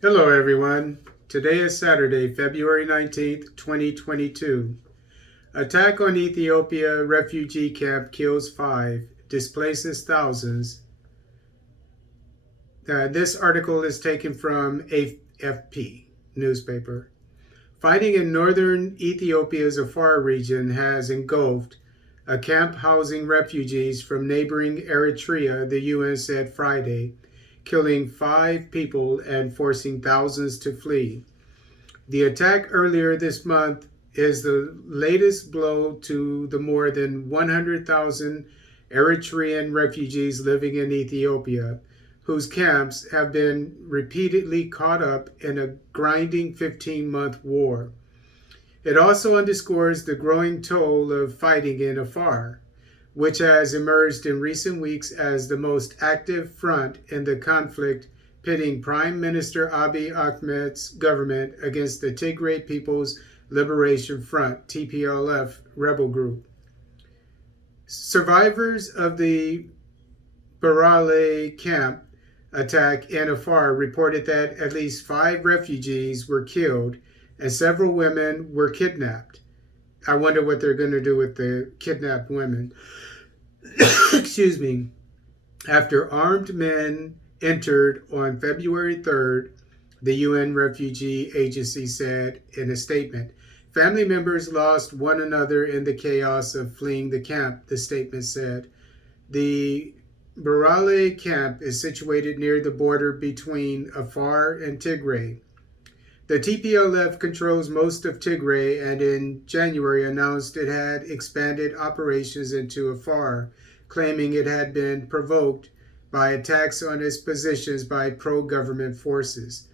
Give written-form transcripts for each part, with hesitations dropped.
Hello, everyone. Today is Saturday, February 19th, 2022. Attack on Ethiopia refugee camp kills 5, displaces thousands. This article is taken from AFP newspaper. Fighting in northern Ethiopia's Afar region has engulfed a camp housing refugees from neighboring Eritrea, the UN said Friday, killing 5 people and forcing thousands to flee. The attack earlier this month is the latest blow to the more than 100,000 Eritrean refugees living in Ethiopia, whose camps have been repeatedly caught up in a grinding 15-month war. It also underscores the growing toll of fighting in Afar, which has emerged in recent weeks as the most active front in the conflict, pitting Prime Minister Abiy Ahmed's government against the Tigray People's Liberation Front, TPLF, rebel group. Survivors of the Barale camp attack in Afar reported that at least 5 refugees were killed and several women were kidnapped. I wonder what they're going to do with the kidnapped women. Excuse me. After armed men entered on February 3rd, the UN Refugee Agency said in a statement. Family members lost one another in the chaos of fleeing the camp, the statement said. The Barale camp is situated near the border between Afar and Tigray. The TPLF controls most of Tigray and in January announced it had expanded operations into Afar, claiming it had been provoked by attacks on its positions by pro-government forces.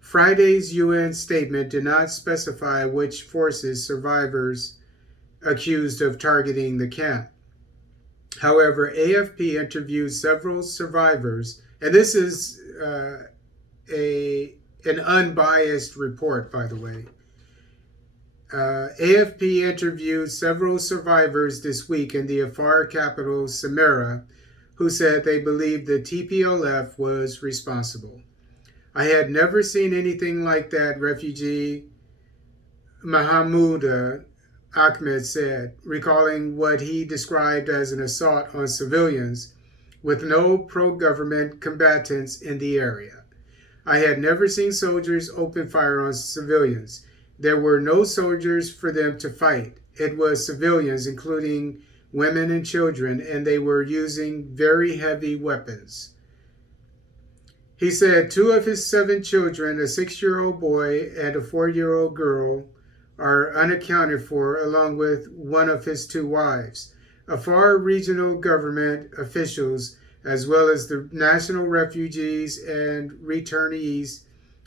Friday's UN statement did not specify which forces survivors accused of targeting the camp. However, AFP interviewed several survivors, and this is an unbiased report, by the way. AFP interviewed several survivors this week in the Afar capital, Samara, who said they believed the TPLF was responsible. I had never seen anything like that, refugee Mahamuda Ahmed said, recalling what he described as an assault on civilians with no pro-government combatants in the area. I had never seen soldiers open fire on civilians. There were no soldiers for them to fight. It was civilians, including women and children, and they were using very heavy weapons. He said 2 of his 7 children, a 6-year-old boy and a 4-year-old girl, are unaccounted for, along with one of his 2 wives. Afar regional government officials, as well as the National Refugees and Returnees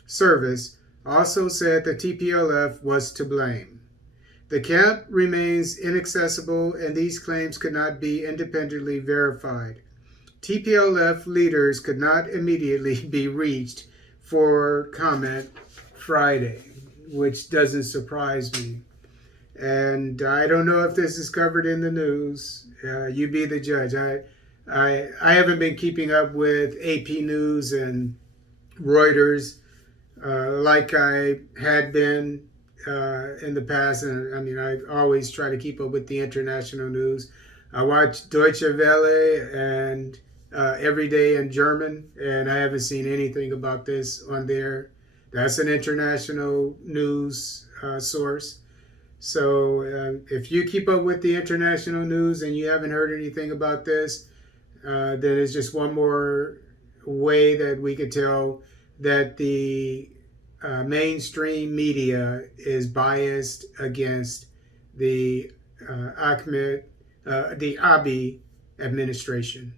Service, also said the TPLF was to blame. The camp remains inaccessible and these claims could not be independently verified. TPLF leaders could not immediately be reached for comment Friday, which doesn't surprise me. And I don't know if this is covered in the news. You be the judge. I haven't been keeping up with AP News and Reuters like I had been in the past. And I mean, I always try to keep up with the international news. I watch Deutsche Welle and Every Day in German, and I haven't seen anything about this on there. That's an international news source. So if you keep up with the international news and you haven't heard anything about this, then it's just one more way that we could tell that the mainstream media is biased against the Abiy administration.